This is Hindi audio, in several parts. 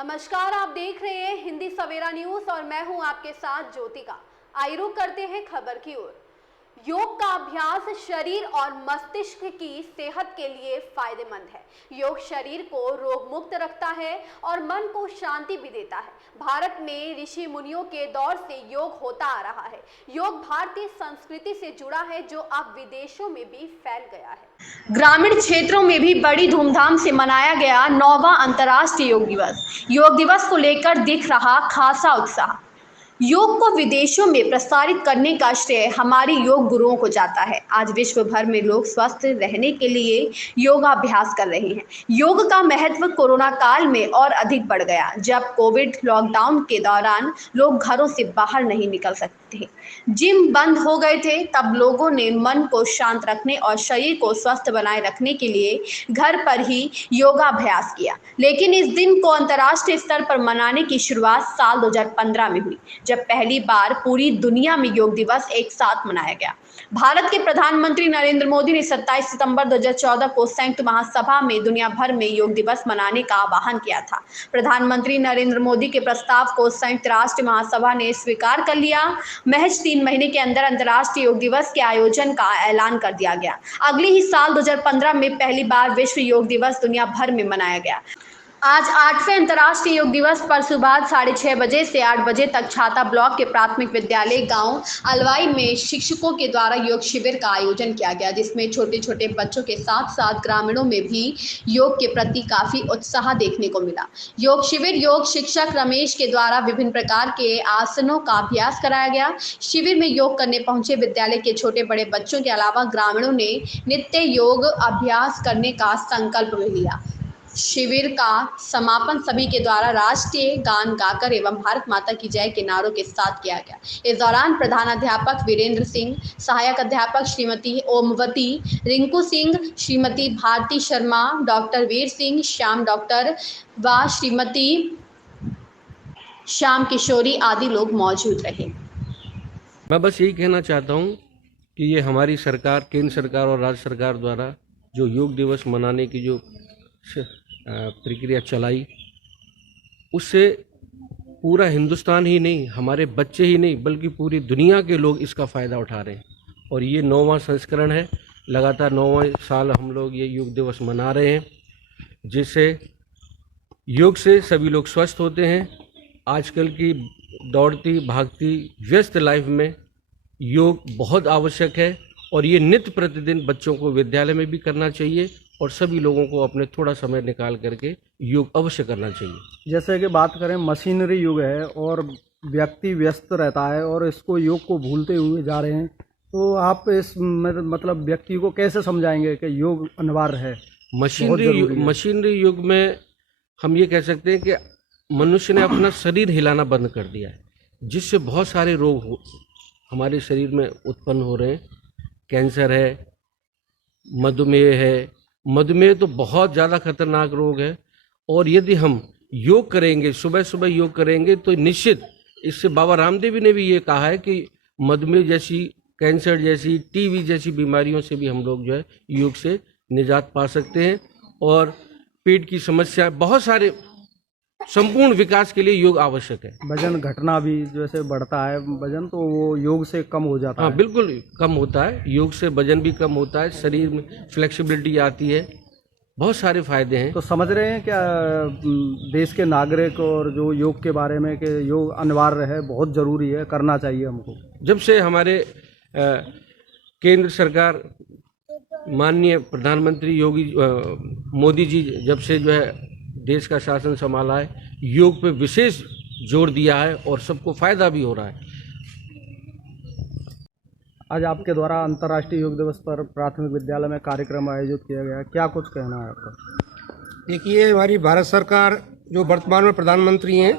नमस्कार, आप देख रहे हैं हिंदी सवेरा न्यूज और मैं हूं आपके साथ ज्योतिका। आइए रुक करते हैं खबर की ओर। योग का अभ्यास शरीर और मस्तिष्क की सेहत के लिए फायदेमंद है। योग शरीर को रोग मुक्त रखता है और मन को शांति भी देता है। भारत में ऋषि मुनियों के दौर से योग होता आ रहा है। योग भारतीय संस्कृति से जुड़ा है जो अब विदेशों में भी फैल गया है। ग्रामीण क्षेत्रों में भी बड़ी धूमधाम से मनाया गया 9वां अंतर्राष्ट्रीय योग दिवस। योग दिवस को लेकर दिख रहा खासा उत्साह। योग को विदेशों में प्रसारित करने का श्रेय हमारे योग गुरुओं को जाता है। आज विश्व भर में लोग स्वस्थ रहने के लिए योगाभ्यास कर रहे हैं। योग का महत्व कोरोना काल में और अधिक बढ़ गया, जब कोविड लॉकडाउन के दौरान लोग घरों से बाहर नहीं निकल सकते, जिम बंद हो गए थे। तब लोगों ने मन को शांत रखने और शरीर को स्वस्थ बनाए रखने के लिए घर पर ही योगाभ्यास किया। लेकिन इस दिन को अंतर्राष्ट्रीय स्तर पर मनाने की शुरुआत साल 2015 में हुई, जब पहली बार पूरी दुनिया में योग दिवस एक साथ मनाया गया। भारत के प्रधानमंत्री नरेंद्र मोदी ने 27 सितंबर 2014 को संयुक्त महासभा में दुनिया भर में योग दिवस मनाने का आह्वान किया था। प्रधानमंत्री नरेंद्र मोदी के प्रस्ताव को संयुक्त राष्ट्र महासभा ने स्वीकार कर लिया। महज 3 महीने के अंदर अंतर्राष्ट्रीय योग दिवस के आयोजन का ऐलान कर दिया गया। अगले ही साल 2015 में पहली बार विश्व योग दिवस दुनिया भर में मनाया गया। आज 8वें अंतर्राष्ट्रीय योग दिवस पर सुबह 6:30 बजे से 8 बजे तक छाता ब्लॉक के प्राथमिक विद्यालय गांव अलवाई में शिक्षकों के द्वारा योग शिविर का आयोजन किया गया, जिसमें छोटे छोटे बच्चों के साथ साथ ग्रामीणों में भी योग के प्रति काफी उत्साह देखने को मिला। योग शिविर योग शिक्षक रमेश के द्वारा विभिन्न प्रकार के आसनों का अभ्यास कराया गया। शिविर में योग करने पहुंचे विद्यालय के छोटे बड़े बच्चों के अलावा ग्रामीणों ने नित्य योग अभ्यास करने का संकल्प भी लिया। शिविर का समापन सभी के द्वारा राष्ट्रीय गान गाकर एवं भारत माता की जय के नारों के साथ किया गया। इस दौरान प्रधानाध्यापक वीरेंद्र सिंह, सहायक अध्यापक श्रीमती ओमवती, रिंकू सिंह, श्रीमती भारती शर्मा, डॉक्टर वीर सिंह, श्याम डॉक्टर व श्रीमती श्याम किशोरी आदि लोग मौजूद रहे। मैं बस यही कहना चाहता हूँ कि ये हमारी सरकार, केंद्र सरकार और राज्य सरकार द्वारा जो योग दिवस मनाने की जो प्रक्रिया चलाई, उससे पूरा हिंदुस्तान ही नहीं, हमारे बच्चे ही नहीं बल्कि पूरी दुनिया के लोग इसका फ़ायदा उठा रहे हैं। और ये 9वां संस्करण है। लगातार 9वां साल हम लोग ये योग दिवस मना रहे हैं, जिससे योग से सभी लोग स्वस्थ होते हैं। आजकल की दौड़ती भागती व्यस्त लाइफ में योग बहुत आवश्यक है और ये नित्य प्रतिदिन बच्चों को विद्यालय में भी करना चाहिए और सभी लोगों को अपने थोड़ा समय निकाल करके योग अवश्य करना चाहिए। जैसे कि बात करें, मशीनरी युग है और व्यक्ति व्यस्त रहता है और इसको योग को भूलते हुए जा रहे हैं, तो आप इस मतलब व्यक्ति को कैसे समझाएंगे कि योग अनिवार्य है? मशीनरी युग में हम ये कह सकते हैं कि मनुष्य ने अपना शरीर हिलाना बंद कर दिया है, जिससे बहुत सारे रोग हमारे शरीर में उत्पन्न हो रहे हैं। कैंसर है, मधुमेह है। मधुमेह तो बहुत ज़्यादा खतरनाक रोग है और यदि हम योग करेंगे, सुबह सुबह योग करेंगे, तो निश्चित इससे बाबा रामदेव ने भी ये कहा है कि मधुमेह जैसी, कैंसर जैसी, टीबी जैसी बीमारियों से भी हम लोग जो है योग से निजात पा सकते हैं। और पेट की समस्या, बहुत सारे संपूर्ण विकास के लिए योग आवश्यक है। वजन घटना भी जैसे बढ़ता है वजन, तो वो योग से कम हो जाता है। हाँ, बिल्कुल कम होता है। योग से वजन भी कम होता है, शरीर में फ्लेक्सिबिलिटी आती है, बहुत सारे फायदे हैं। तो समझ रहे हैं क्या देश के नागरिक और जो योग के बारे में कि योग अनिवार्य है, बहुत ज़रूरी है, करना चाहिए हमको? जब से हमारे केंद्र सरकार माननीय प्रधानमंत्री मोदी जी जब से जो है देश का शासन संभाला है, योग पे विशेष जोर दिया है और सबको फायदा भी हो रहा है। आज आपके द्वारा अंतर्राष्ट्रीय योग दिवस पर प्राथमिक विद्यालय में कार्यक्रम आयोजित किया गया, क्या कुछ कहना है आपका? देखिए, हमारी भारत सरकार जो वर्तमान में प्रधानमंत्री हैं,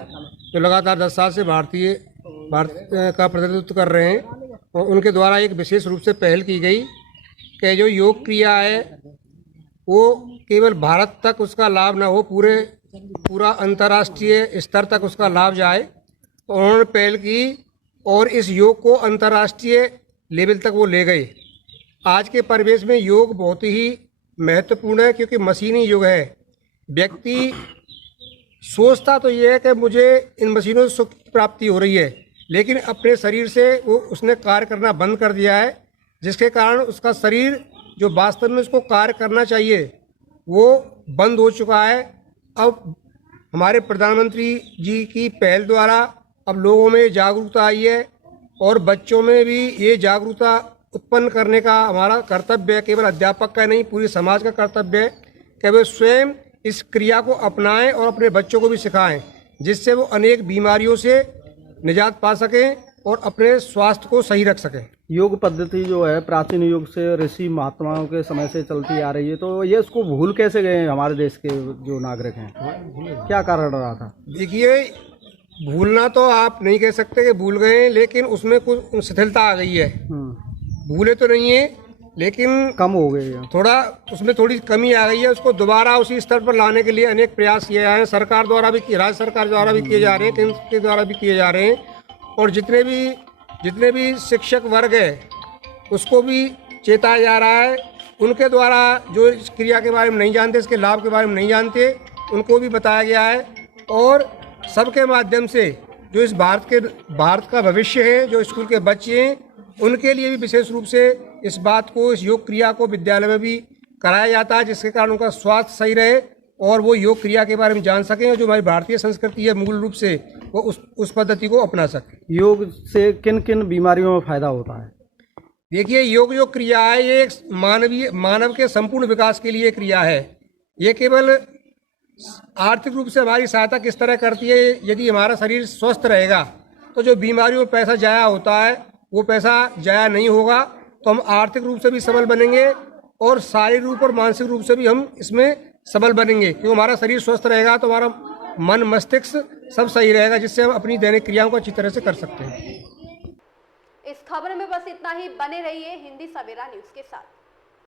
जो लगातार 10 साल से भारत का प्रतिनिधित्व कर रहे हैं, और उनके द्वारा एक विशेष रूप से पहल की गई कि जो योग क्रिया है वो केवल भारत तक उसका लाभ न हो, पूरा अंतर्राष्ट्रीय स्तर तक उसका लाभ जाए। तो उन्होंने पहल की और इस योग को अंतर्राष्ट्रीय लेवल तक वो ले गए। आज के परिवेश में योग बहुत ही महत्वपूर्ण है, क्योंकि मशीनी युग है। व्यक्ति सोचता तो ये है कि मुझे इन मशीनों से सुख की प्राप्ति हो रही है, लेकिन अपने शरीर से वो उसने कार्य करना बंद कर दिया है, जिसके कारण उसका शरीर जो वास्तव में उसको कार्य करना चाहिए वो बंद हो चुका है। अब हमारे प्रधानमंत्री जी की पहल द्वारा अब लोगों में जागरूकता आई है और बच्चों में भी ये जागरूकता उत्पन्न करने का हमारा कर्तव्य है, केवल अध्यापक का नहीं पूरे समाज का कर्तव्य है कि वे स्वयं इस क्रिया को अपनाएं और अपने बच्चों को भी सिखाएं, जिससे वो अनेक बीमारियों से निजात पा सकें और अपने स्वास्थ्य को सही रख सकें। योग पद्धति जो है प्राचीन युग से ऋषि महात्माओं के समय से चलती आ रही है, तो ये इसको भूल कैसे गए हमारे देश के जो नागरिक हैं? क्या कारण रहा था? देखिए, भूलना तो आप नहीं कह सकते कि भूल गए, लेकिन उसमें कुछ शिथिलता आ गई है। भूले तो नहीं है, लेकिन कम हो गई है, थोड़ा उसमें थोड़ी कमी आ गई है। उसको दोबारा उसी स्तर पर लाने के लिए अनेक प्रयास किए जा रहे हैं, सरकार द्वारा भी, राज्य सरकार द्वारा भी किए जा रहे हैं, केंद्र के द्वारा भी किए जा रहे हैं। और जितने भी शिक्षक वर्ग है उसको भी चेताया जा रहा है। उनके द्वारा जो इस क्रिया के बारे में नहीं जानते, इसके लाभ के बारे में नहीं जानते, उनको भी बताया गया है। और सबके माध्यम से जो इस भारत का भविष्य है, जो स्कूल के बच्चे हैं, उनके लिए भी विशेष रूप से इस बात को, इस योग क्रिया को विद्यालय में भी कराया जाता है, जिसके कारण उनका स्वास्थ्य सही रहे और वो योग क्रिया के बारे में जान सकें और जो हमारी भारतीय संस्कृति है मूल रूप से वो उस पद्धति को अपना सकें। योग से किन किन बीमारियों में फायदा होता है? देखिए, योग जो क्रिया है ये एक मानव के संपूर्ण विकास के लिए क्रिया है। ये केवल आर्थिक रूप से हमारी सहायता किस तरह करती है, यदि हमारा शरीर स्वस्थ रहेगा तो जो बीमारियों में पैसा जाया होता है वो पैसा जाया नहीं होगा, तो हम आर्थिक रूप से भी सबल बनेंगे और शारीरिक रूप और मानसिक रूप से भी हम इसमें सबल बनेंगे। क्योंकि हमारा शरीर स्वस्थ रहेगा तो हमारा मन मस्तिष्क सब सही रहेगा, जिससे हम अपनी दैनिक क्रियाओं को अच्छी तरह से कर सकते हैं। इस खबर में बस इतना ही। बने रहिए हिंदी सवेरा न्यूज के साथ।